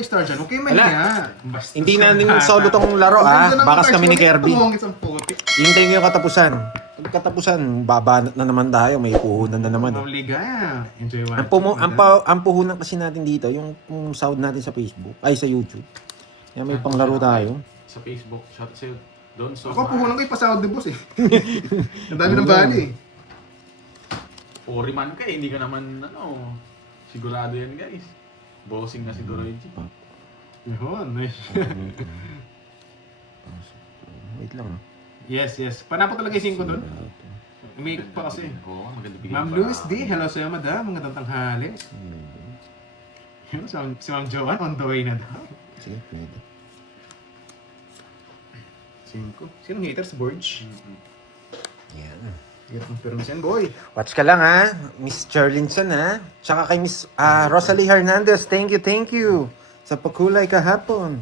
star dyan, okay man Wala. yan. Basta Hindi sa natin bata. solo tong laro Ang ganda ng Bakas cards, kami ni bakit Kirby. tumungit ang puti? Hintayin ko yung katapusan. Pag katapusan, babanat na naman tayo. May puhunan na naman. Ma'am Ligaya, enjoy Ang, watching. ang puhunan kasi natin dito, yung sound natin sa Facebook, ay sa YouTube. Yan, may panglaro tayo. Sa Facebook, shout out sa'yo. Don so Ako puhunan ko ipasahod ni boss eh. Ang dami ng bali eh. 40 man ka eh, hindi ka naman ano, sigurado yan guys. Bossing na si Doroichi. Yun, nice. Wait lang. Yes, yes. Panapo talaga yung 5 doon. Umiikot pa kasi. Oo, maganda bigyan. Ma'am Luis D, hello sa'yo madam. Mga tanghali. Yun, si Ma'am Joanne on the way na daw. Sige, pwede. 5. Sinong hater si Borge? Yan. Hirap ng permission boy. Watch ka lang ha. Miss Charlinson ha. Tsaka kay Miss Rosalie Hernandez. Thank you. Sa pakulay kahapon.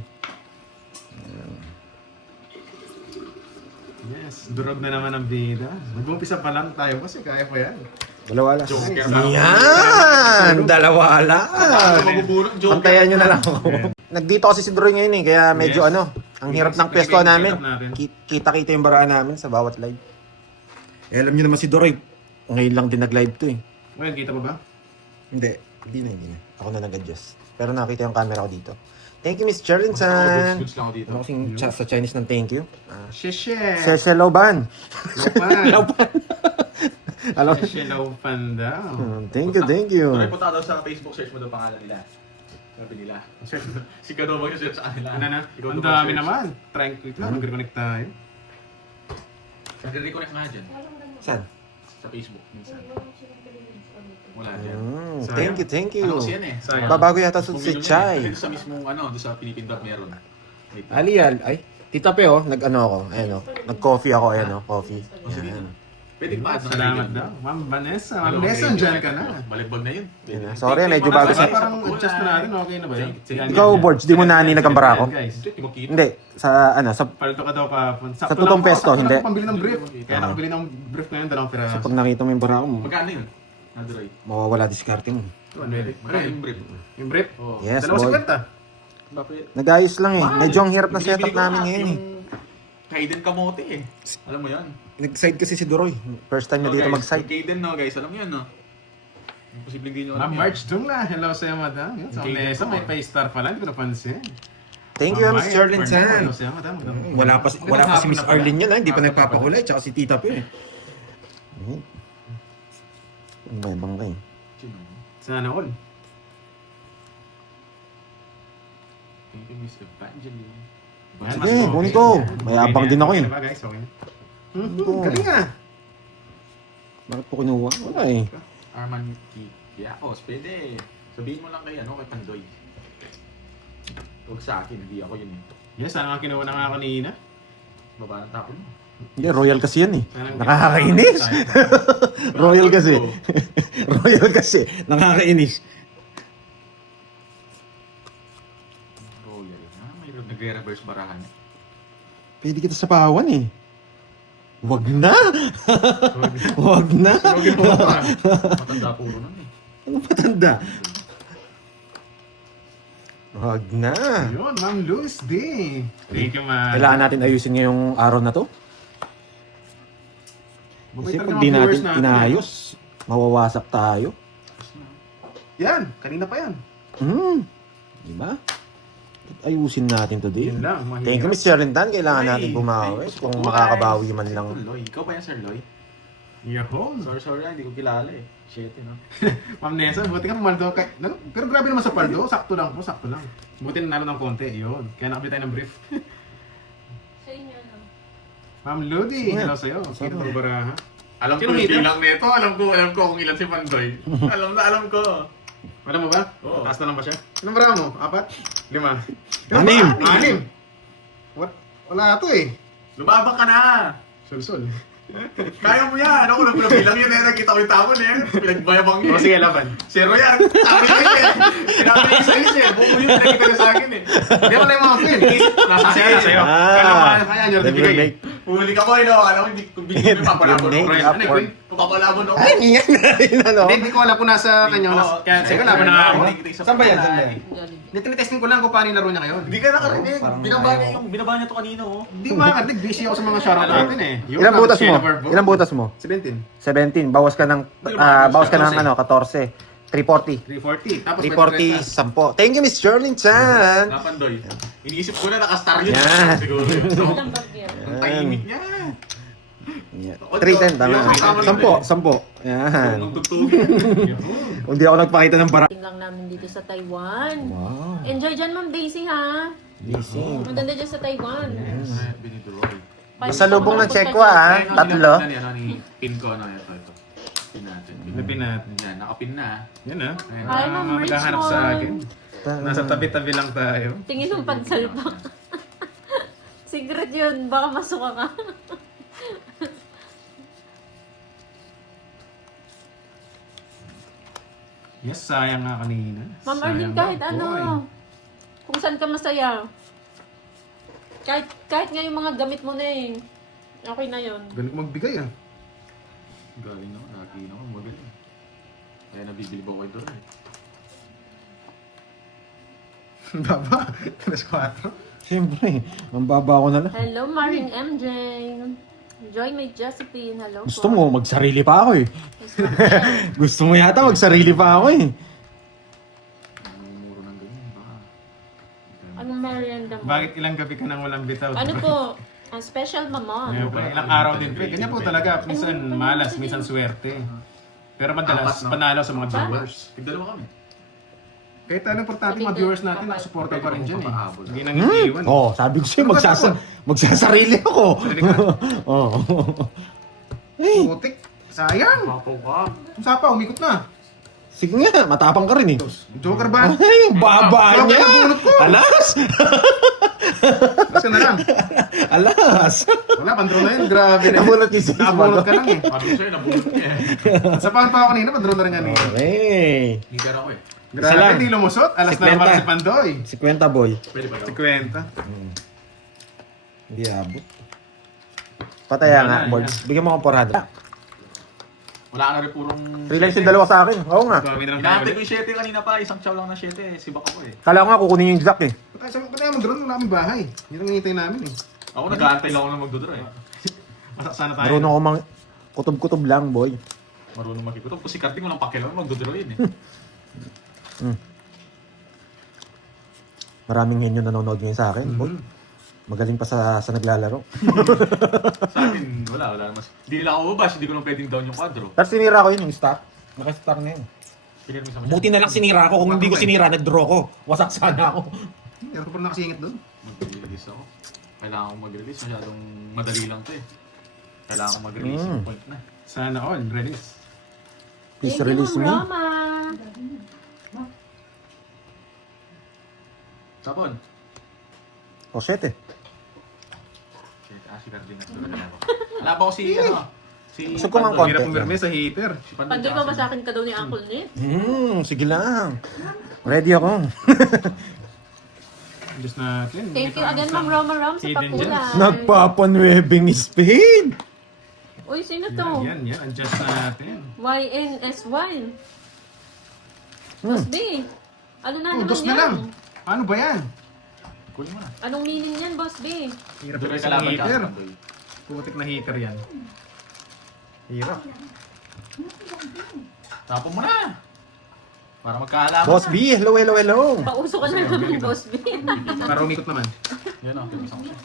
Yes, durog na naman ang bida. Nag-umpisa pa lang tayo kasi kaya pa yan. Dalawa lang. Joker. Yan! Dalawa lang. Mabuburok, Joker. Pantayan nyo na lang ako. Nagdito kasi si Droy ngayon eh. Kaya medyo Yes. ang hirap ng Yes, pwesto nagiging namin. setup natin. Kita-kita yung baraan namin sa bawat live. Eh, alam nyo naman si Droy. Ngayon lang din nag-live to eh. Ngayon, kita mo ba? Hindi na. Ako na nag-adjust. Pero nakita yung camera ko dito. Thank you, Miss Goods Charlinson. lang ako dito. Ano kasing sa Chinese ng thank you? Sheshe! Sese Loban. Lopan! Alam mo? Sheshe Lopan daw. Thank you. Doroy, punta daw sa Facebook, search mo daw pangalan nila. Sabi nila. Si Kado mag-search sa kanila. Ano na? Ikaw Ang daw dami mag-search. naman. Tranquil lang. Mag-reconnect tayo. Nagre-reconnect nga dyan. Saan? Sa Facebook. Minsan. Wala dyan. Thank you. Ano kasi yan eh? Sayang. Babago yata si Bumili nun Chai. eh. Sa mismong ano, doon sa pinipindot meron. Wait. Alial, ay. Tita Pe, nag-ano ako. Ayan nag-coffee ako, coffee. Ayan. Pwede ba? Salamat daw. Ma'am Vanessa. Ma'am Vanessa, andyan ka na. Maligbag na yun. Yun na. Sorry, medyo bago sa- Parang adjust na natin. Okay na ba yun? Ikaw, Borge, di mo nani nagambara ako? Guys. Hindi, sa Palito ka daw kahapon. Sa totoong pesto, hindi. Sakto lang pambili ng brief. Kaya nakabili ng brief ngayon, 2 piraso. pag nakita mo yung bara ko, Magkano yun? Nadroy. mawawala diskarte mo. Magkano yung brief? Yung brief? Oo. Yes, Dalawa boy. 50. Bakit? Nag-ayos lang eh. Mahal. Medyo ang hirap na Binibili setup ko namin nga, ngayon eh. yung Kaiden kamote eh. Alam mo yan? Nag-side kasi si Duroy. First time na dito guys, mag-side. Kaiden no guys, alam mo yan no? Imposibleng di nyo alam Ma'am yan. March Dung na. Hello sa'yo, madam. Yun, sa Okay, Onesa, come may on. pa-star pala. Hindi ko napansin. Thank you, Miss Charlene Hello San. sa'yo, madam. Wala pa si Miss Arlene yan, hindi pa nagpapakulay. Tsaka si Tita Pe. Ano ba yung bangkay? Sino? Sana all. Thank you, Miss Evangeline. Yan, Sige, mas kunin okay. ko. Yan. Mayabang Okay din na. ako Okay eh. na ba, guys? Okay na. Ito. Galing ah. Bakit po kinuha? Wala eh. Arman Kikiaos, pwede. Sabihin mo lang kay ano, kay Pandoy. Huwag sa akin, hindi ako yun eh. Yes, sana nga kinuha na nga kanina. Baba ng tapon mo. Hindi, royal kasi yan eh. Sana- Nakakainis. Royal kasi. Royal kasi. Nakakainis. Royal na, may nagre-reverse barahan. Pwede kita sa pawan eh. Wag na! Wag na! Matanda puro nun eh. Ano matanda? Wag na! Yun, Ma'am Luz D. Thank you, ma'am. Kailangan natin ayusin ngayong araw na to. Mabait Kasi talaga pag mga di natin viewers natin, inayos, mawawasak tayo. Yan, kanina pa yan. Diba? Ayusin natin today. Yun lang, mahirap. Thank you, Miss Sharintan. Kailangan Ay, natin bumawi. thank you. Kung makakabawi man lang. Sir Loy. Ikaw ba yan, Sir Loy? Yahoo. Sorry, hindi ko kilala eh. Shit, you know. Ma'am Nessa, buti ka pumaldo. Pero grabe naman sa paldo, sakto lang po, sakto lang. Buti nanalo ng konti, yun. Kaya nakabili tayo ng brief. Sa inyo, no? Ma'am Ludi, Sige. hello sa'yo. Kita mo ba ha? Alam ko Sino yung dito? bilang nito. Alam ko kung ilan si Pandoy. alam ko. Alam mo ba? Oo. Taas na lang ba siya? Anong bara mo? 4? 5? Anim. 6? Wala to eh. Lumabang ka na! Sul-sul. Kaya mo yan! Ako lang bilang yun eh. Nakita ko yung tapon eh. Pinagbayabang yun. O sige, laban. Zero yan! Sabi ko yun eh. Sinabi ko sa is eh. Buko yung pinakita niya sa akin eh. Hindi mo na yung mga pin. Nasa sa'yo, nasa sa'yo. Ah. Kaya naman, kaya nyo Never bigay. make. Huli ka, boy, no? Alam mo, hindi ko binigyan mo, papalabon Your ko. name, Ano, upward. papalabon ako. Ay, yan na rin, ano? Hindi ko alam kung nasa kanya. Kaya sige, laban na ako. Saan ba yan? Saan ba yan? Hindi, tinitesting ko lang kung paano yung laro niya ngayon. Hindi ka nakarinig. Binaba niya to kanina, oh. Hindi ko makakadig. Busy ako sa mga shoutout natin eh. Yun Ilang lang, butas mo? share number Ilang butas mo? 17. 17. Bawas ka ng, ano, 14. 340. 340. Tapos 340, 10. Thank you, Miss Jerlyn Chan. Napandoy. Iniisip ko na nakastar yun. Yan. Siguro. Ilang bagyo. Ang tahimik niya. Yeah. 310, tama. 10. Yan. Magtugtugin. Hindi ako nagpakita ng bara. Tingnan namin dito sa Taiwan. Wow. Enjoy dyan, Ma'am Daisy, ha? Gising. Maganda dyan sa Taiwan. Biniduroy. Masalubong ng check ko, ha? Tatlo. Pin ko, ano, ito. Pin natin. Pinapin natin. Yan, nakapin na. Yan ah. Hi, Ma'am Maghahanap sa akin. Richmond. Nasa tabi-tabi lang tayo. Tingin ng pagsalpak. Secret yun. Baka masuka ka. Yes, sayang nga kanina. Ma'am Sayang Arlene, daw, kahit ano. boy. Kung saan ka masaya. Kahit nga yung mga gamit mo na eh. Okay na yun. Galing magbigay ah. Galing naman, lagi naman, magaling. Kaya nabibili ba ko ito rin? Baba. Alas 4. Siyempre, mambaba ko na lang. Hello, Maring MJ. Joy May Josephine. Hello Gusto mo, magsarili pa ako eh. Gusto mo yata, magsarili pa ako eh. Ang muro ng ganyan, baka. Anong merienda mo? Bakit ilang gabi ka nang walang bitaw? Ano po? Ang special mama. Ngayon pa, ilang araw din po. Ganyan po talaga. Minsan malas, minsan swerte. Pero madalas, panalo sa mga viewers. Tigdalawa kami. Kahit anong importante, mga viewers natin, nakasuporta pa rin dyan eh. Papaabot. Hindi nang iiwan. Oh, sabi ko sa'yo, Ano ba magsasarili ako. Sarili ka. Oh. Putik. Sayang. Papaw ka. Ang sapa, umikot na. Sige nga, matapang ka rin eh. Joker ba? Ay, yung baba Joker niya. ang bunot ko. Alas! Basta na lang. Alas! Wala, pandro na yun. Grabe na. Nabunot yung sisi. Nabunot ka lang eh. Sabi ko sa'yo, nabulot niya eh. Sa pa ako kanina, pandro na rin kanina. Okay. Leader ako eh. Isa lang. Grabe, hindi lumusot. Alas na 50. naman si Pandoy. 50 boy. Pwede ba Si yun? Kwenta. Hindi abot. Pataya nga, Wala, boy. yan. Bigyan mo akong 400. Wala ka na rin purong... Free lang yung dalawa sa akin. Oo nga. Kami na lang Inaantay tayo. ko yung 7 kanina pa, isang chow lang na 7 eh. Sibak ako eh. Kala ko nga kukunin yung Jack eh. Patay mo drone, wala kaming bahay. Yan ang hihintay namin eh. Ako nag-aantay lang ako na magdodro eh. Masak sana tayo. Marunong ako kutob-kutob lang, boy. Marunong makikutob. Kung si Karting walang pakialam, magdodro yun eh. Maraming henyo nanonood ngayon sa akin, boy. Magaling pa sa naglalaro. Sa akin, wala naman. Hindi nila ako babash, hindi ko lang pwedeng down yung quadro. Pero sinira ko yun, yung stock. Naka-stock na yun. Pinirmi sa Buti na lang sinira ko. Kung hindi ko sinira, nag-draw ko. Wasak sana ako. Meron ko pa nakasingit doon. Mag-release ako. Kailangan kong mag-release. Masyadong madali lang to eh. Kailangan kong mag-release yung point na. Sana all, release. Please Thank you, release me. Ma'am Roma. Tapon. O, 7. Si Karting na wala pa ako si ano. Si Gusto ko nga Pandoy. konti. Hirap pumirme sa heater. Si Pandoy Pandoy tsaka pa ba si- sa akin ka daw ni Uncle Nick? Sige lang. Ready ako. Diyos natin. Thank you again, Ma'am Roma Ram, sa Hidden gems. pakulay. Nagpapanwebing spin. Uy, sino to? Yan, adjust natin. YNSY. Boss B. Ano na Oh, naman dos na yan? lang. Paano ba yan? Kunin mo na. Anong meaning yan, Boss B? Hirap Duroy sa kalaban ka. heater. Pandoy. Putik na heater yan. Hirap. Tapon mo na. Para magkaalaman Boss na. B, hello, hello, hello. Pauso ka na naman, Boss B. Para umikot naman. Yan o, tinisang ko siya.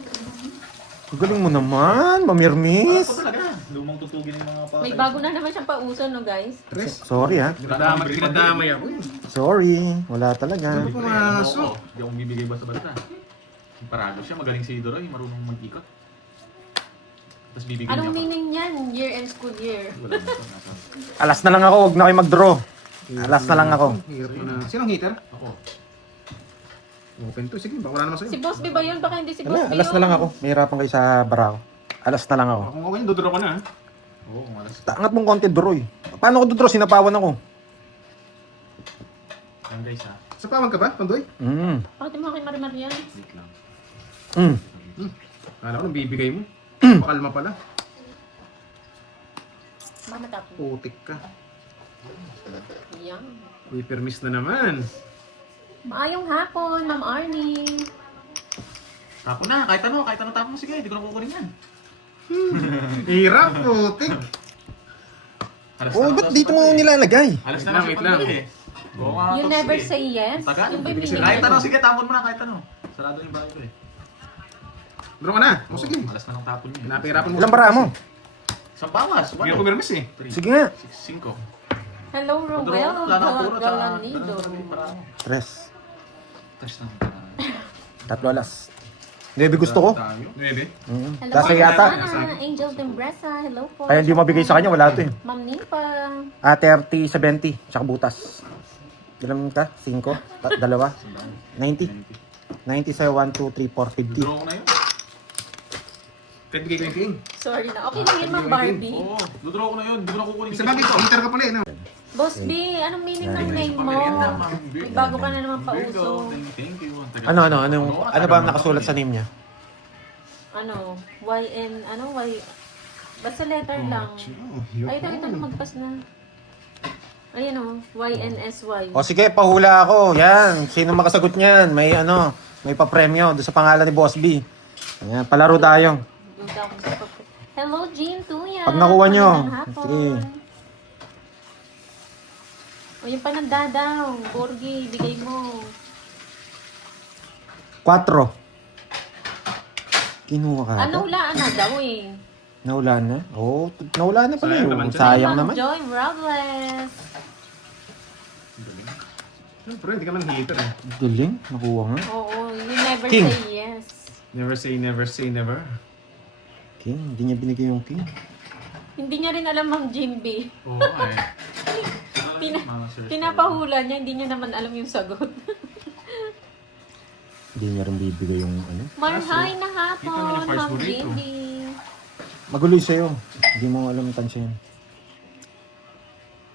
Ang galing mo naman, mamirmis. Ako talaga. Lumang tutugin yung mga pa. May bago na naman siyang pauso, no, guys? Tres. Sorry ha. Pinadamay ako. Sorry. Wala talaga. Ano pumasok? Hindi ako bibigay basta-basta. Yung Parado siya, magaling si Idoroy, marunong mag-ikot. Tapos bibigyan Anong niya ako. meaning yan? Year and school year. Wala na ito, nasa... Alas na lang ako, wag na kayo mag-draw. Alas na lang ako. Hirap na. Sinong heater? Ako. Open to. Sige, baka wala naman Si sa'yo. Boss B ba yun? Baka hindi si Boss Wala, B alas na lang ako. Mahirapan kayo sa barako. Alas na lang ako. Kung ako yun, duduro ko na. Oo, kung alas. Angat mong konti draw eh. Paano ko draw? Sinapawan ako. Yan guys ha. Sa pawag ka ba, Pandoy? Bakit mo kay Marimar yan? Wait lang. Mm. Kala ko nang bibigay mo. Pakalma pala. Baka matapos. Putik ka. Yan. Hyper miss na naman. Maayong hapon, Ma'am Arnie. Tapo na, kahit ano tapo mo. Sige, hindi ko na kukunin yan. Hirap, putik. Alas Oh, na ba't daw dito si mo Pandoy. nilalagay? Alas Wait na lang, si wait lang. Pandoy eh. Oo nga, You Tops, never sige. say yes. Tagal. Yung ba yung Kahit ano, binigay? sige, tapon mo na kahit ano. Sarado yung bahay ko eh. Draw ka na. O sige. Alas na ng tapon niya. Napahirapan mo. Ilang para mo? Isang bawas. Hindi ako pumirmis eh. Sige nga. 6-5. Hello, Robel. Wala na puro. Galanido. Tres. Touch na. Tatlo alas. Hindi, gusto ko. Tayo. 9. Hello, Kasi Ma'am yata. Ana, Angel Dembresa. Hello po. Kaya hindi mabigay sa kanya, wala to eh. Ma'am Nimpa. 30, 70, tsaka butas. Ilan ka? 5? Dalawa? 90. 90 sa 1, 2, 3, 4, 50. Draw ko na yun. 20k 20. Sorry na. Okay lang yun, Ma'am Barbie. Oo, draw ko na yun. Hindi ko na kukunin. Sa bagay po, meter ka pala eh. No? Boss B, anong meaning ng name mo? May bago ka na naman pauso. Thank you. Ano ba ang nakasulat sa name niya? Ano? YN, ano? Y... Basta letter lang. Ay, ito lumagpas na. Ayan o, YNSY. O sige, pahula ako. Yan. Sino makasagot niyan? May may papremyo doon sa pangalan ni Boss B. Ayan, palaro tayo. Duda ako sa papel. Hello, Jean Tuya. Pag nakuha nyo, Magandang hapon. sige. O, yung pananda daw. Borgi, bigay mo. 4. Kinuha ka ata? Hulaan na daw eh. Naulan na? Oo, naulan na pala Sayang yun. naman dyan. Sayang Ma'am naman. Joy Robles. Siyempre, hindi ka man hater eh. Galing, nakuha nga. Oo, you never King. say yes. Never say never say never. King, hindi niya binigay yung king. Hindi niya rin alam Ma'am Jimby. Oo eh. Pinapahula niya, hindi niya naman alam yung sagot. Hindi niya rin bibigay yung Marhay na Ito naman hapon, yung first Ma'am mo rito. Jimby. Magulo sa'yo. Hindi mo alam yung tansya yan.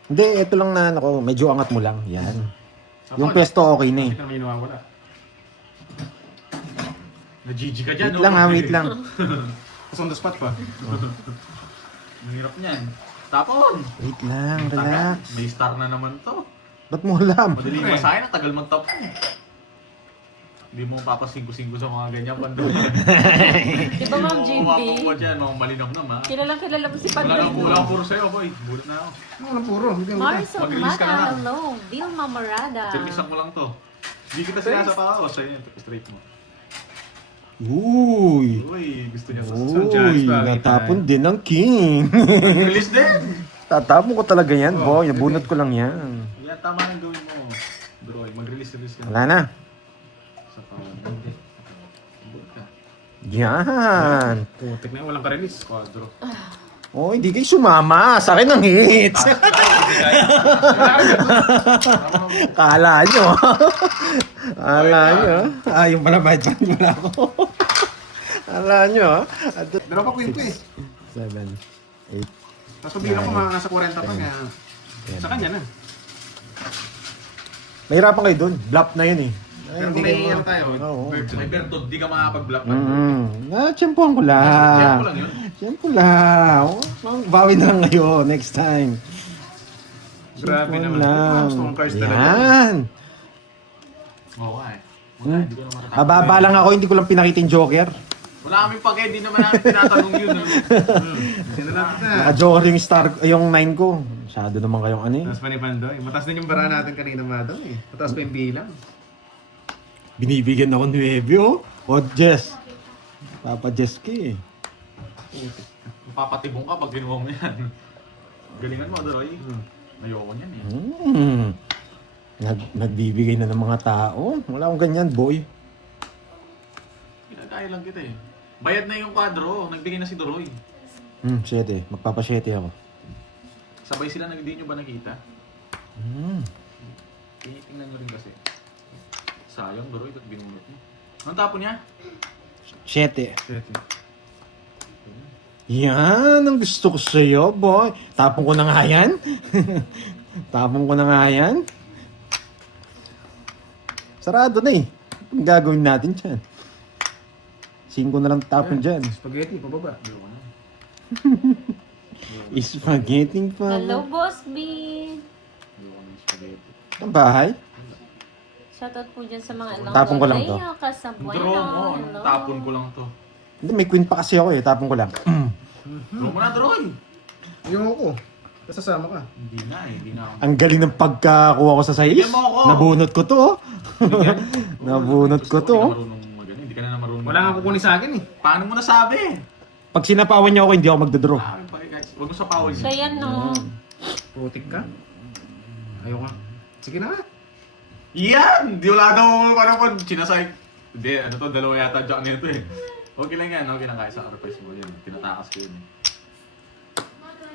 Hindi, ito lang na medyo angat mo lang. Yan. Yung pesto okay na eh. Hindi ka naman yung nawawala. Na-GG ka dyan, Wait lang ha, wait lang. Tapos on the spot pa. Ang hirap niyan. Tapon! Wait lang, relax. May star na naman to. Ba't mo alam? Madaling masahin, ang tagal magtapon. Hindi mo papasingko-singko sa mga ganyan Pandoy. Di ba Ma'am Jimby? Mapapuwa dyan, mga malinam na ma. Kilalang kilala mo si Wala Pandoy. nang wala puro sa'yo, boy. Bulat na ako. Walang puro. Hindi ako. Mars of Mag-release ka na Mata, lang. hello. Vilma Morada. Servisan ko lang to. Hindi kita sinasapa ako, sa'yo yung straight mo. Uy! Uy, gusto niya sa Uy, natapon din ng king. Release din! Tatapon ko talaga yan, boy. Nabunot ko lang yan. Yan, tama yung gawin mo. Bro, mag-release ka Wala na. Sa tawag. Hindi. Bulat ka. Yan. Putik na, walang ka-release. Quadro. Oh, hindi kayo sumama. Sa akin ang hits. Kala nyo. Kala nyo. Yung pala bayad pa wala ako. Kala nyo. Dalawa pa kwento eh. 7, 8. Tapos pabira ko mga nasa 40 pa nga. Sa kanya na. Mahirapan kayo dun. Bluff na yun eh. Pero kung may ano tayo, Oo. May Bertod, di ka makapag-block na. Tiyempohan ko lang. Check ko lang yun. Tiyempo lang. Bawi na lang ngayon. Next time. Grabe Tiyempohan naman. lang. Gusto kong cards talaga. Yan. Oo nga eh. Hindi ko na matatapos. Mababa lang ako. Hindi ko lang pinakita yung Joker. Wala kaming pake, di naman namin tinatanong yun. Sino na kita? Naka-Joker yung star, yung 9 ko. Masyado naman kayong ano eh. Tapos pa ni Pandoy. Mataas din yung bara natin kanina Madong eh. Mataas pa yung bilang. Binibigyan ako 9 oh. O Jess. Papa Jess ka eh. Papatibong ka pag ginawa mo yan. Galingan mo, Daroy. Ayoko niyan eh. Nagbibigay na ng mga tao. Wala akong ganyan, boy. Pinagkaya lang kita eh. Bayad na yung kwadro. Nagbigay na si Doroy. 7. Magpapa-7 ako. Sabay sila, hindi nyo ba nakita? Hmm. Tingnan nyo rin kasi. Sayang, Doroy, at binunot mo. Anong tapo niya? 7. Yan ang gusto ko sa'yo, boy. Tapong ko na nga yan. Tapong ko na nga yan. Sarado na eh. Ang gagawin natin dyan. 5 na lang tapon dyan. Spaghetti, pababa. Ayoko na. Spaghetti pa. Hello, Boss B. Ayoko na yung spaghetti. Ang bahay? Shoutout po dyan sa mga along Tapon ko lang to. Lea Casabueno. Draw mo. Hello. Tapon ko lang to. Hindi, may queen pa kasi ako eh. Tapon ko lang. Draw mo na, Droy. Ayoko. Kasasama ka. Hindi na eh. Hindi na ako. Ang galing ng pagkakuha ko sa sais. Bigyan mo ako. Nabunot ko to. Oh. Nabunot ko to. Hindi ka na marunong magano. Hindi ka na marunong. Wala nga kukunin sa akin eh. Paano mo nasabi? Pag sinapawan niyo ako, hindi ako magdodraw. Ah, guys. Huwag mo sapawan Siya yan, no? Putik ka. Ayoko nga. Sige na nga. Yan! Di wala daw ano ko. Sinasay. Hindi, ano to, dalawa yata jack nito eh. Okay lang yan, okay lang kahit sacrifice mo yun. Tinatakas ko yun.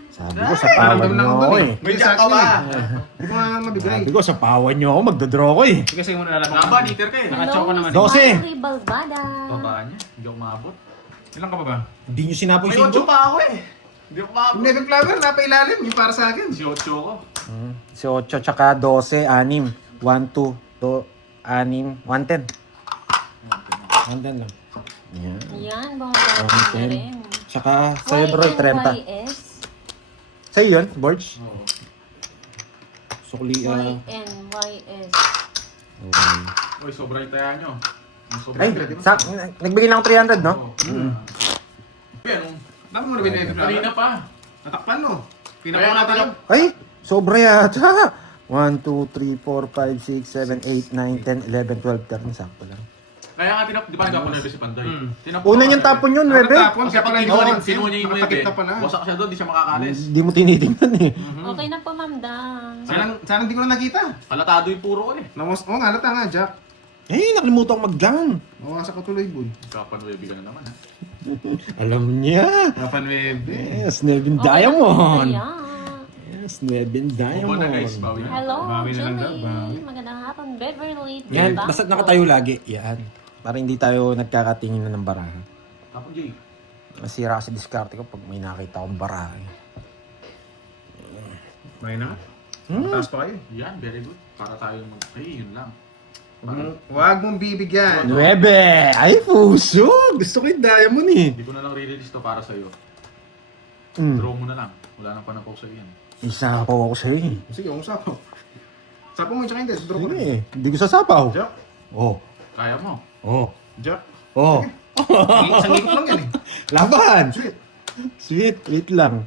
Sabi ko, sa Parang pawan dami niyo lang ako ako dun eh. eh. May jack ka ba? Hindi ko nga mabigay. Sabi ko, sa pawan niyo ako, magdodraw ko eh. Sige, sa'yo muna lalaban. Nga ba, niter ka eh. Nakachoke naman. Hello, Miss 12. Mari Balbada. Baba niya, hindi ako maabot. Ilan ka pa ba? Hindi niyo sinapoy May 8 5. pa ako eh. Hindi ako maabot. Yung Neville Flower, napailalim. Yung para sa akin. Si 8 ko. Si 8 tsaka 12, 6. 1, 2, 2, 6, 110. 110 lang. Yan. Yan, baka na rin. Tsaka sa'yo bro, 30. YNYS. Sa'yo yun, Borge? Oo. Sukli, YNYS. okay. Uy, sobra yung taya nyo. Ay, nagbigay lang ako 300, no? Uy, anong? Dapat mo na binigay Neville Flower. Kanina pa. Natakpan mo. Kaya Pinakuha nga natin yung... Ay, sobra yata. 1, 2, 3, 4, 5, 6, 7, 8, 9, 10, 11, 12, 13. Sakto lang. Kaya nga di ba nagkapunod si Pandoy? Una niyang tapon yun, Ako 9. natapon, Kasi kaya pag pala hindi ko rin kinuha niya yung nakatakip 9, na pala. wasak siya doon, di siya makakalis. Hindi mo tinitingnan eh. Okay na po, Ma'am Dang. Sana hindi ko na nakita. Halatado yung puro ko eh. Oo nga, halata nga, Jack. Eh, nakalimutan ko mag-down. Mawasak ko tuloy, Bud. Kapanwebe ka na naman ha. Alam niya. Kapanwebe. Yes, Nevin Okay na po, Diamond. kaya. Yes, Nevin Bumaba na guys, Diamond. bawi na. Hello, Bawi na lang daw, Julie. bawi. Magandang hapon, Beverly. Yan, Bangko. basta nakatayo lagi. Yan. Para hindi tayo nagkakatingin na ng baraha. Tapon Jay. Masira kasi diskarte ko pag may nakita akong baraha. Bakit na nga? Mataas pa kayo. Yan, very good. Para tayo ay, yun lang. Huwag mong bibigyan. 9! Ay, puso! Gusto ko yung diamond eh. Hindi ko na lang re-release to para sa'yo. Mm. Draw mo na lang. Wala nang panapok sa'yo yan. Isa po ako sa'yo eh. Sige, kung sapo. Sapo mo yung tsaka hindi. Draw ko Sige na. eh. Hindi ko sasapaw. Jack. Oh. Kaya mo. Oh. Jack. Oh. Isang ikot lang yan eh. Laban! Sweet. Sweet, wait lang.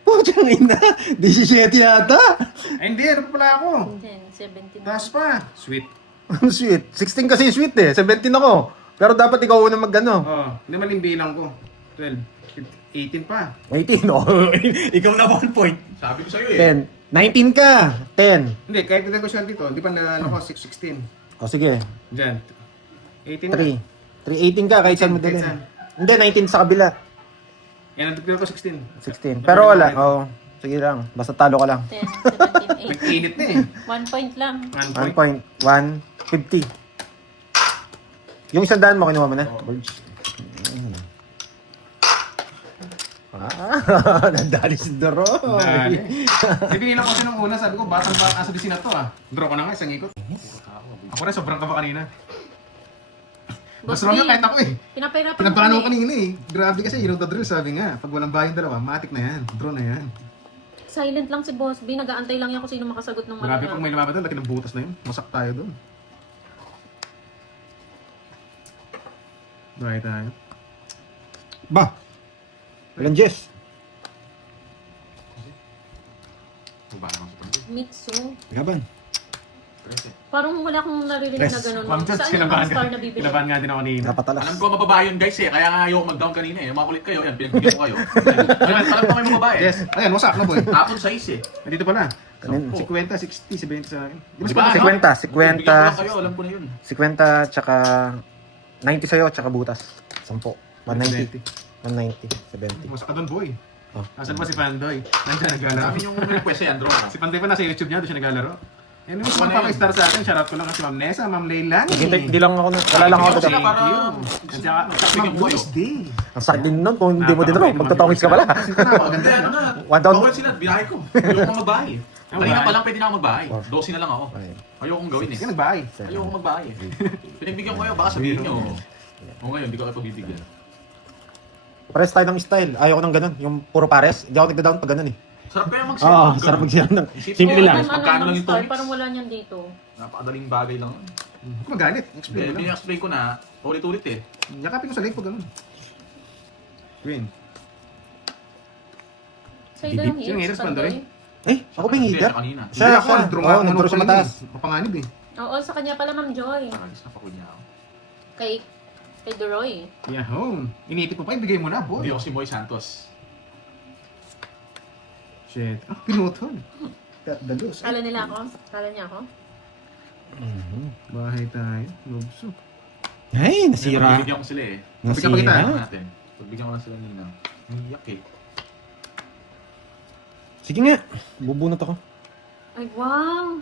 Putsang ina, 17 yata. Ay, hindi. Ano pa pala ako? Then, 17. Taas pa. Sweet. Sweet. 16 kasi sweet eh. 17 ako. Pero dapat ikaw unang mag-ano. Oh, hindi maling bilang ko. 12. 18 pa. 18. Oh, ikaw na 1 point. Sabi ko sa'yo eh. 10. 19 ka. 10. Hindi, kahit hindi ko siya dito. Hindi pa na ano ko, 16. O sige. Diyan. 18 na. 3. 18 ka kahit saan mo 18, dalhin. kahit saan. Hindi, 19 sa kabila. Yan, nandito ko 16. 16. Pero wala. Oh, sige lang. Basta talo ka lang. 10, 17, 8. Nag-init na eh. 1 point lang. 1 1 point. point. 150. Yung 100 mo, kinuha mo na? Birds. Ah, nadali si Doroy. Dali. Kasi binilang ko siya nung una, sabi ko, batang aso din sina to ah. Draw ko na nga, isang ikot. Ako rin, sobrang kaba kanina. Mas Boss wrong B, na kahit ako eh. pinapahirapan Pinabahan ako kami. kanina eh. Grabe kasi, you know the drill, sabi nga. Pag walang bayan dalawa, matik na yan. Draw na yan. Silent lang si Boss B. Nag-aantay lang yan kung sino makasagot ng Grabe pag mga. may lumaban doon, laki ng butas na yun. Masak tayo doon. Bakit tayo? Ba? Walang Jess. Baba naman sa Pandoy. Mitsu. Gaban. 13. Parang wala akong naririnig na gano'n. Ma'am Judge, Saan yung kinabahan star na bibili? Kinabahan nga din ako kanina. Napatalas. Alam ko mababa yun guys eh. Kaya nga ayaw mag-down kanina eh. Makulit kayo. Yan, pinagbigyan ko kayo. Alam ko may mababa eh. Yes. Ayan, wasak na boy. Tapon sa is eh. Nandito pala. Kanin. 50, 60, 70 sa akin. Di ba Di ba? 50, 50. Bigyan ko lang kayo. Alam ko na yun. 50, tsaka 90 sa'yo, tsaka butas. 10. 190. 190. 70. Wasak ka doon boy. Oh. Nasaan ba si Pandoy? Nandiyan naglalaro. Sabi yung request yan, draw ka. Si Pandoy pa nasa YouTube niya, doon siya naglalaro. Yan yung Ano mga yun? pang-star sa akin. Shoutout ko lang kasi Ma'am Nessa, Ma'am Leilani. Hindi lang ako na, wala lang ako Thank dito. you. Thank you. At saka, Bigyan Ma'am ko kayo. Luis Day. Ang sakit din nun kung hindi mo din rin. Magtatawis ka pala. Kasi na, maganda Hindi, yan. ano na. One down. Bawal sila, biyahe ko. Ayoko magbahay. Kanina bahay? pa lang pwede na ako magbahay. 12 na lang ako. Ayoko gawin eh. Sige, nagbahay. Ayoko magbahay eh. Pinagbigyan ko kayo, baka sabihin nyo. O ngayon, hindi ko kayo pagbibigyan. Pares tayo ng style. Ayaw ko ng ganun. Yung puro pares. Hindi ako nagda-down pag ganun eh. Sarap kaya mag-share. Oo, sarap mag-share ng... Simple lang. Magkano lang yung style, tonics? parang wala niyan dito. Napakadaling bagay lang. Huwag magalit. Explain mo lang. Bini-explain ko na, ulit-ulit eh. Yakapin ko sa leg pag ganun. Queen. Sa'yo daw yung Sino hits, haters, Pandoy? Eh, ako ba yung Hindi, heater? siya kanina. Siya, Hindi ako, siya. nagdraw Oo, ako nagdraw siya kanina mataas. eh. Mapanganib eh. Oo, sa kanya pala, Ma'am Joy. Nakagis na pakul niya ako. Kay Duroy. Yahoo! Iniitip mo pa, ibigay mo na, Hindi boy. ako si Boy Santos. Shit. Ah, pinutol. Dalos. Kala nila ako? Kala niya ako? Bahay tayo. Lobso. Ay, nasira. Pagbigyan ko sila eh. Bigyan pa kita. Pagbigyan Nasira. natin. Pagbigyan ko lang sila nina. Ang iyak eh. Sige nga. Bubunot ako. Ay, wow!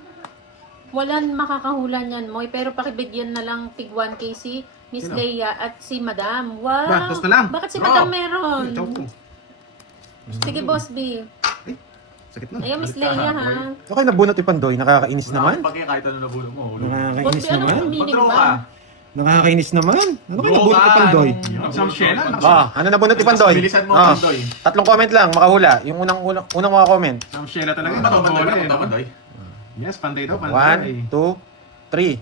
Walang makakahula niyan, Moy. Pero pakibigyan na lang tig 1K si Miss Sino? Leia at si Madam. Wow! Ba, tapos na lang. Bakit si Oo. Madam meron? Ito ko. Sige, Boss B. Sakit na. Ayaw, Miss Leia, ha? Okay, nabunot yung Pandoy. Nakakainis naman. Pag kahit ano nabulong mo. hulog. Boss Nakakainis B, ano naman. ang meaning Mag-draw ka. ba? Nakakainis naman. Ano kayo Draw nabunot ka, yung Pandoy? anong- Sam Shena, Ano nabunot yung Pandoy? Bilisan mo, Ah, Pandoy. 3 comment lang, makahula. Yung unang mga comment. Sam Shena talaga. Ano ba ito, Pandoy? Nakabole, Ano ba no? Pandoy? Yes, panday daw, panday. 1, 2, 3.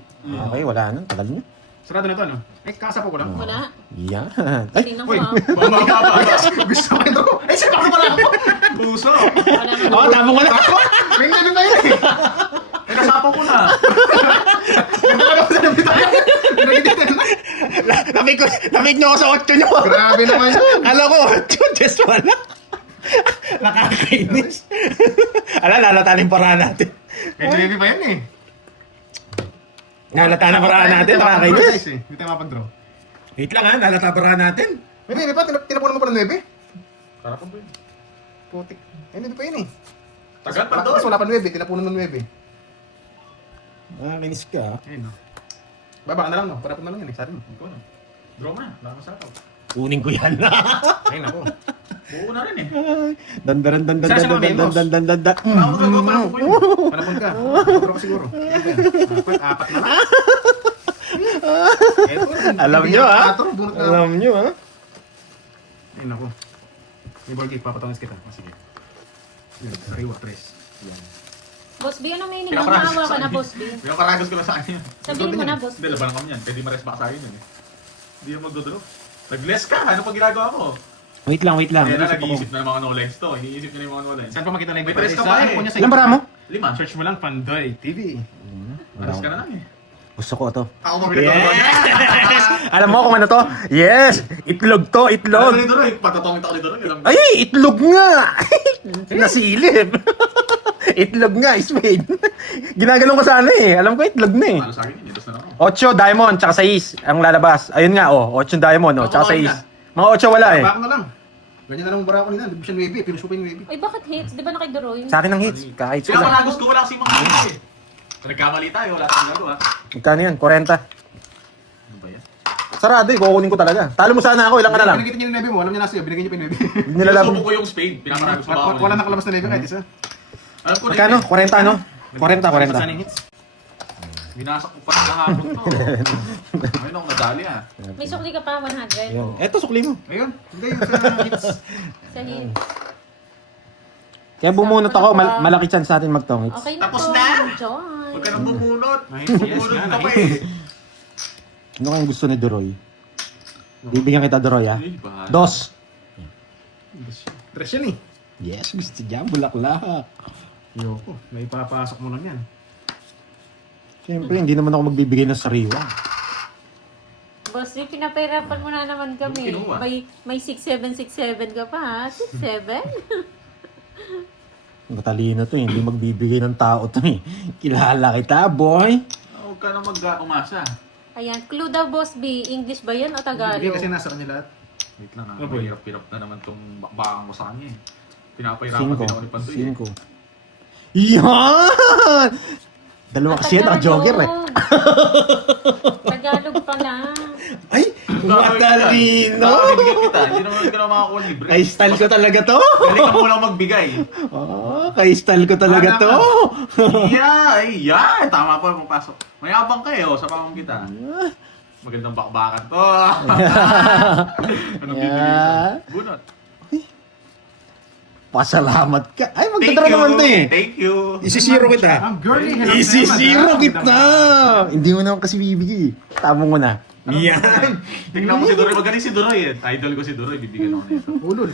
Okay, wala na. Tagal niya. Sarado na to, no? Eh, kasapo ko lang. Wala. Yan. Ay, Tingnan Uy, ko, ha? gusto ko ito. Eh, sa ako pala ako. Puso! Wala naman. oh, tama ko na. May nani pa yun eh. Eh, nasapo ko na. Ganda ka naman sa nabitan. Pinagititin na. Namig nyo ako sa 8 nyo. Grabe naman yun. Alam ko, 8 just wala. Nakakainis. Lalata na yung paraan natin. May baby pa yan eh. Lalata na yung paraan natin, nakakainis. Hindi tayo mapag-draw. Wait lang ha, lalata paraan natin. May baby pa, tinapunan mo pa ng 9. Tara pa, boy. Putik. Eh, hindi pa yun eh. Tagal pa Tapos doon. wala pa 9, tinapunan ng 9. Nakakainis ka. Ayun no. Baba ka na lang no, para pa na lang yan eh, sabi mo. Ikaw na. Draw mo na. Wala kang sapaw. Kunin ko yan. Ayun ako. Buo na rin eh. Dandaran, dandan, Saan siya dandan, mamimos? dandan, dandan, dandan. Ako gagawa pa lang po yun. Panapon ka. Draw ka siguro. Apat na lang. Alam nyo, ha? Bunot na. Alam nyo ha. Ayun ako. May ball game, papatangis kita. Ah, sige. Yun, sariwa, tres. Yan. Boss B, ano meaning? Pinakaragos Naawa sa ka na, akin. Boss B. Yung karagos ko lang sa kanya. Sabihin mo na, Boss B. Hindi, laban kami yan. Pwede ma-rest back sa akin yun eh. Hindi yung magdodraw. Nag-less ka! Ano pa ginagawa ko? Wait lang, wait lang. Kaya na Iisip ako. nag-iisip na ng mga no-lens to. Iniisip na yung mga no-lens. Saan pa makita na yung May tres ka Sa pa eh. iPhone niya sa Ilan bara mo? 5. Search mo lang, Pandoy TV. Aras ka na lang eh. Gusto ko to. Ako ba pinagdodoro niya? Alam mo kung ano to? Yes! Itlog to, Ano itlog! ni Doroy? Patatongit ako ni Doroy. Alam mo? Ay, itlog nga! Nasilip! Itlog nga, Ismail. Ginaganon ko sana eh. Alam ko itlog na eh. Ano sa akin yun? Itos na lang ako. 8 diamond, tsaka 6 ang lalabas. Ayun nga, 8 diamond, tsaka 6. Mga 8 wala eh. Baka na lang. Ganyan na lang ang bara ko nila. Hindi mo siya 9, pinuso pa yung 9. Ay, bakit hits? Di ba naki-Duroy? Sa akin ang hits, kahit Sila sila. malagos ko wala kasi mga hits eh. Nagkamali tayo, wala tayong gagawa. Magkano yan? 40. Ano ba yan? Sarado eh, kukunin ko talaga. Talo mo sana ako, ilang ka na lang. Binigyan niyo yung 9 mo, alam niya nasa iyo. Binigyan niyo pa yung 9. Hindi nila Sinusubo labang. ko yung Spain. Pinamaragos ko ba ako? Wala nakalabas na 9 kahit isa. Alam ko na Magkano? yun eh. 40 ano? 40, Saan 40. yung hits? Binasak ko pa na hapon to. Ayun ako nadali ah. May sukli ka pa, 100. Ayun. Eto, sukli mo. Ayun, hindi yung sa hits. Sa hits. Kaya bumunot ako, malaki chance sa atin magtong hits. Okay na Tapos to. na? Enjoy. Huwag ka nang bumunot. Nice, yes Bumunot na, ka pa nice. eh. Ano kayong gusto ni Doroy? Bibigyan kita Doroy ha? Ay, bahala. 2. Tres yan eh. Yes, gusto niya, bulaklak. Yoko, may papasok mo lang yan. Siyempre, hindi naman ako magbibigay ng sariwa. Boss, yung pinapahirapan mo na naman kami. Kinuha. May 6767 ka pa, ha? 67? Matalino to eh, hindi magbibigay ng tao to eh. Kilala kita, boy. Huwag ka nang mag-umasa. Ayan, clue daw, Boss B. English ba yan o Hindi Tagalog? kasi nasa kanya lahat. Wait lang ah. Oh, boy. Mahirap-hirap na naman tong bakbakang ko sa kanya eh. Pinapahirapan din ako ni Pantoy eh. 5. Yan! Dalawa kasi yan, naka-jogger eh. Tagalog pala. Ay, matalino! Nakakabigyan kita. Hindi naman ka na makakuha libre. Kay style ko talaga to. Galing ka muna magbigay. Kay style ko talaga to. Yeah, ay, yan. Tama pa, pumapasok. Mayabang kayo sa pamang kita. Magandang bakbakan to. Anong bibigay Yeah. sa'yo? Bunot. Pasalamat ka. Ay, Thank magdadra you. naman to eh. Thank you. Isisiro kita. Ang girly hello Isisiro kita. Hindi mo naman kasi bibigay. Tamo mo na. Yan. Tignan mo si Duroy. Magaling si Duroy eh. Idol ko si Duroy. Bibigyan ako nito. Ulol.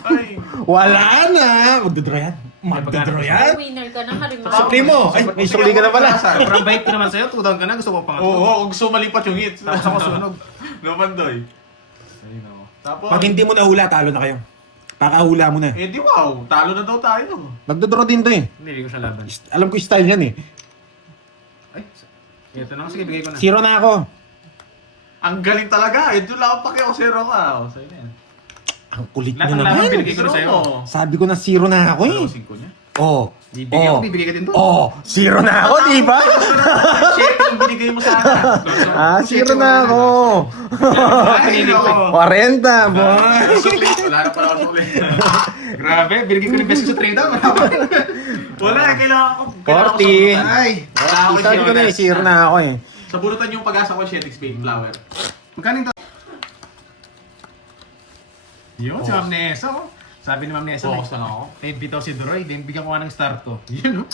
Ay. Wala na. Magdadra yan. Magdadra yan. Winner ka na, Marimar. Supremo. Ay, may suli ka na pala. Sobrang bait ko naman sa'yo. Tudang ka na. Gusto ko pang Oo, gusto malipat yung hits. Tapos ako sunog. Naman, Doy. Ayun ako. Tapos, Pag hindi mo nahula, talo na kayo. Pakahula mo na. eh di wow. Talo na daw tayo. Magdodro din to eh. Hindi ko siya laban. Alam ko yung style yan eh. Ay, ito na. Sige, bigay ko na. Zero na ako. Ang galing talaga. Eh, doon lang ako pakiaw. Zero ka. O, sa'yo na yan. Ang kulit Lahat nyo ng laban naman. binigay ko na sa'yo. Sabi ko na zero na ako eh. Ano, 5 niya? Oh. Bibigay ako, Oh. bibigay ka din doon. Oh. Zero na ako, di ba? Shit, yung binigay mo sana. Zero na ako. Ay, nako. 40, boy. Sukli. Wala na pala ako sukli. Grabe, binigay ko ng best sa trade out. Wala, kailangan ko. 40. Ay, Wala ako Sabi ko na eh, zero na ako eh. Sa bunutan yung pag-asa ko, Shetix Fake Flower. magkano ito? Yun, si Ma'am Nessa, oh. Sabi ni Ma'am Nessa, Focus lang ako. eh, bitaw si Duroy, din bigyan ko nga ng star to. Yun, oh.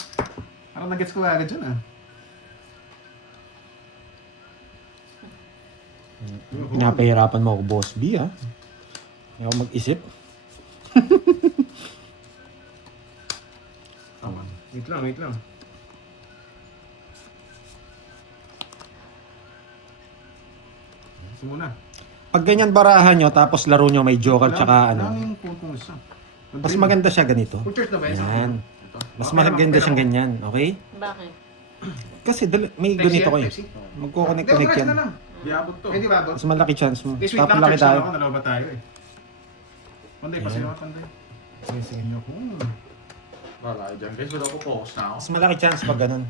Parang nag-gets ko agad dyan, ah. Pinapahirapan mo ako, Boss B, ha? Hindi ako mag-isip. Tama. Wait lang, wait lang. Ito muna. Pag ganyan barahan nyo, tapos laro nyo may joker tsaka ano. Daming puntos, ah. Mas maganda siya ganito. Pictures na ba yun? Yan. Ito. Mas maganda siyang ganyan, okay? Bakit? Kasi may Type C ganito yan, ko eh. Type C. Magkoconnect-connect Hindi, yan. na lang. Di abot to. Eh, di ba, Bot? Mas malaki chance mo. This week Tapos lang, laki church lang tayo. ako, dalawa ba tayo eh. Panday pa Ayan. sila, panday. Sige, sige niyo po. Wala dyan. Guys, wala ko focus na ako. Mas malaki chance pag ganun.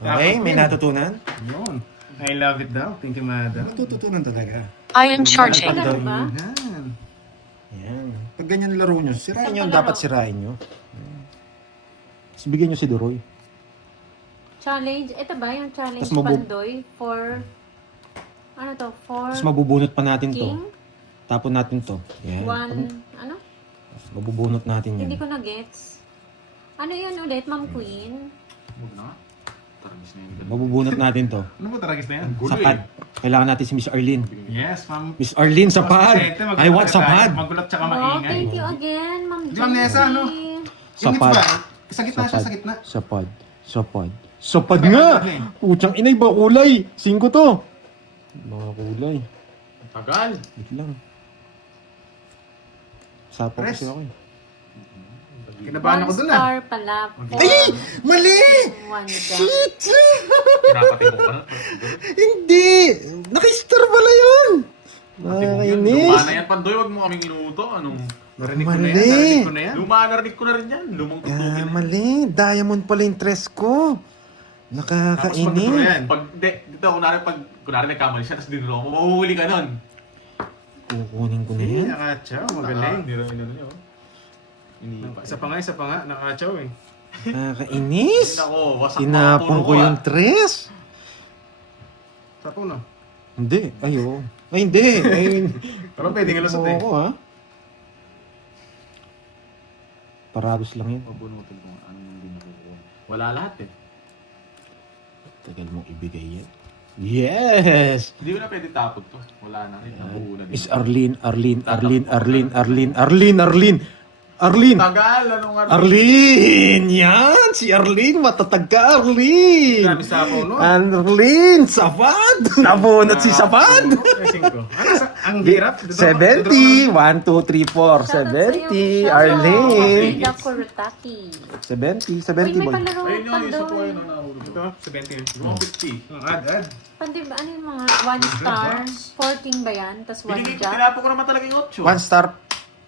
Okay, may natutunan? Yun. I love it daw. Thank you, madam. Natututunan talaga. I am charging. Ganun ba? Yan. Yan. Pag ganyan laro nyo, sirain nyo, dapat sirain nyo. Tapos bigyan nyo si Duroy. Challenge? Ito ba yung challenge Tas Pandoy for... Ano to? For Tapos mabubunot pa natin to. King? Tapon natin to. Yan. One... Ano? Mabubunot natin Hindi yan. ko na-gets. Ano yun ulit, Ma'am Queen? Huwag na nga. Taragis na yun. Mabubunot natin to. Ano ba taragis na yan? Gulo Sapad. Kailangan natin si Miss Arlene. Yes, ma'am. Miss Arlene, sapad! Sete, magulat I want tayo. sapad! Magulat tsaka Oh, maingay. thank you again, Ma'am Di, Ma'am Nessa, ano? Sapad. Sa gitna siya, sa gitna. Sapad. Sapad. Sapad nga! Putsang inay ba kulay? 5 to. Mga kulay. Tagal. Wait lang. Sapo Press. kasi ako eh. Kinabahan ako dun ah. Star pala. Ay! Mali! One Shit! Pinapatay mo pa na. Hindi! Nakistar pala yun! Luma Nakakainis! na yan, Pandoy. Huwag mo kaming inuuto. Anong... Narinig ko na yan. Mali. Narinig ko na yan. Luma, narinig ko na rin yan. Lumang tutugin. Mali! Diamond pala yung tres ko! Tapos magduduro Nakakainis! yan. Pag, dito, kunwari nagkamali siya, tapos dinulo mo, mahuhuli ka nun. Kukunin ko na Eh, yan. nakachaw. Magaling. Hindi rin inano niyo. Iniipa. Isa pa nga, nakachaw eh. Nakakainis! Ako, wasak Tinapon ko yung tres! Tapo no. Hindi, ayo. Ay, hindi. Ay, Pero pwede nga lusot eh. Oo, ha? Parados lang yun. Pabunutin ko anong hindi nakukuha. Wala lahat eh. Tagal mong ibigay yan. Yes! Hindi ko na pwede tapon to. Wala na rin. Nabuo na Miss din. Arlene, Arlene, Arlene, Arlene, Arlene, Arlene, Arlene, Arlene! Tagal! Anong ano? Arlene! Yan! Si Arlene! Matatag ka, Arlene! Grabe sa ako no. Arlene! Sapad! Nabunot si Sapad! Ang hirap. 70! 1, 2, 3, 4. 70! Arlene! Linda Kurutaki. 70! Uy, 70 may boy. palaro Ayun yung isa po Pandoy. yun. Ang nahulog ko. Ito, 70 yun. 50. Add. Pandoy ba? Ano yung mga one star? 14 ba yan? Tapos one Binigay ko, jack? tinapo ko naman talaga yung 8. 1 star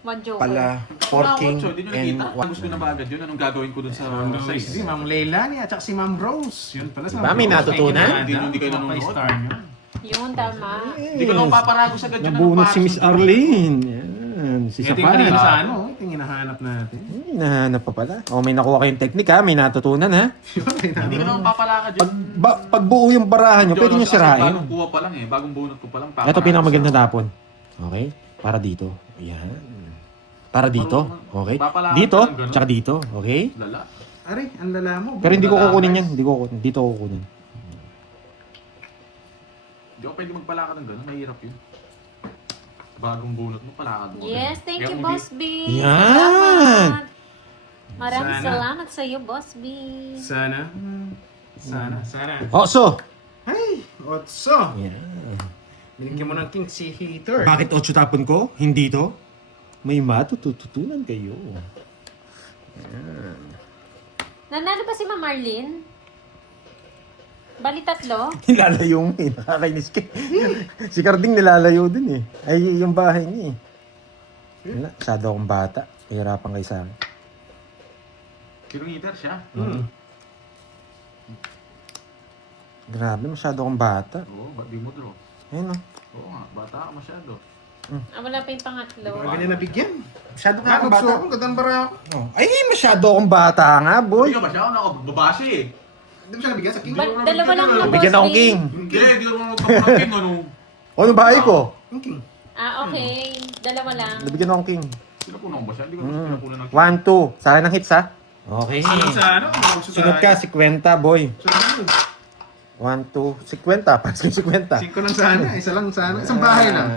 One joker. pala. Wala 4 king Hindi nyo and nakita. Gusto ko na ba agad yun? Anong gagawin ko dun sa Si size? Ma'am Leilani at saka si Ma'am Rose. Yun pala si Diba, Ma'am may Rose. natutunan? Hindi kayo nanonood? Star niyo. Yun, tama. Hindi ko lang paparagos agad yun. Nabunot si Miss Arlene. Yan. Si Ito yung kanina Sapad. sa ano, ito yung hinahanap natin. Hinahanap pa pala. O, may nakuha kayong technique ha. May natutunan ha. Hindi ko naman papalakad yun. Pag buo yung barahan nyo, pwede nyo sirain. Bagong kuha pa lang eh. Bagong bunot ko pa lang. Ito pinakamaganda tapon. Okay? Para dito. Ayan. Para dito. Okay? Dito. Tsaka dito. Okay? Lala. Are, ang lala mo. Pero hindi ko kukunin yan. Hindi ko kukunin. Dito ko kukunin. Hindi ako pwede magpalakad ng gano'n. Mahirap yun. Bagong bunot mo, palakad mo. Yes, thank Kaya you, kung Boss B. Yan! Maraming Sana. salamat sa iyo, Boss B. Sana. Sana. Oso! Ay, otso. Yan. Binigyan mo ng king si Heater. Bakit 8 tapon ko? Hindi to? May matututunan kayo. Nanalo ba si Ma'am Marlene? Bali 3? Nilalayo mo eh. Nakakainis ka. Si Carding nilalayo din eh. Ay, yung bahay niya eh. Wala, masyado akong bata. Hirapan kayo sa akin. Kilometer siya. Grabe, masyado akong bata. Oo, ba't di mo draw? Ayun o. Oo nga, bata ka masyado. Wala pa yung pangatlo. Ganyan nabigyan. Masyado ka Ah, akong bata bata. ako. Gandang bara ako. Oh. Ay, masyado akong bata nga, boy. Hindi ka ba siya? Ako nakababasi eh. Hindi mo siya nabigyan sa king. Dalawa lang na, Boss Bigyan ako B. king. Hindi, di ko naman magkapaking ano. O, ano bahay ko? Yung king. Okay. Dalawa lang. Nabigyan akong king. Sinapunan ko ba siya? Hindi ko naman sinapunan ng 1, 2. Saka ng hits ha? Okay. Sa ano? Sunod ka, 50, boy. Sunod. 1, 2, 50. Pasko yung 50. 5 lang sana. Isa lang sana. Isang bahay lang.